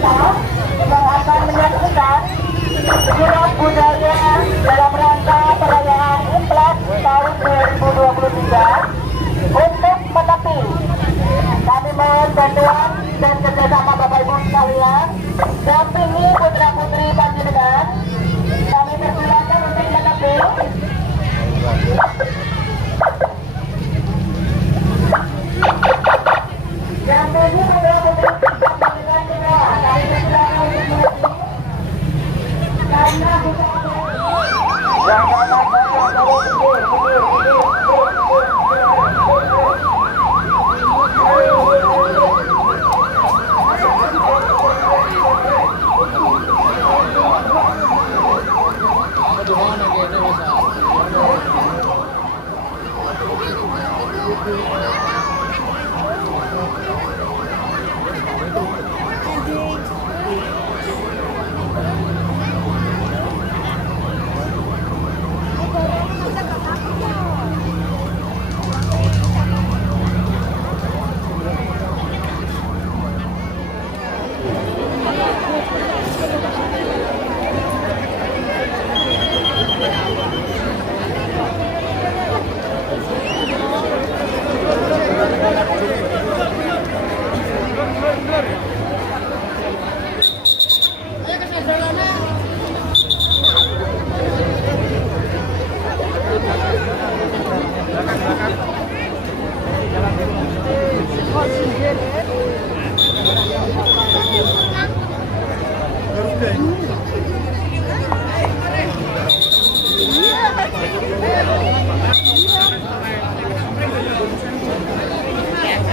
kita yang akan menyaksikan kirap budaya dalam rangka perayaan Imlek tahun 2023 untuk menepi. Kami mohon bantuan dan kerjasama Bapak Ibu sekalian, dampingi putra putri panjenengan. Kami persilakan untuk menepi. Dampingi putra putri panjenengan semua. Kami persilakan untuk menepi. Karena kita Ya,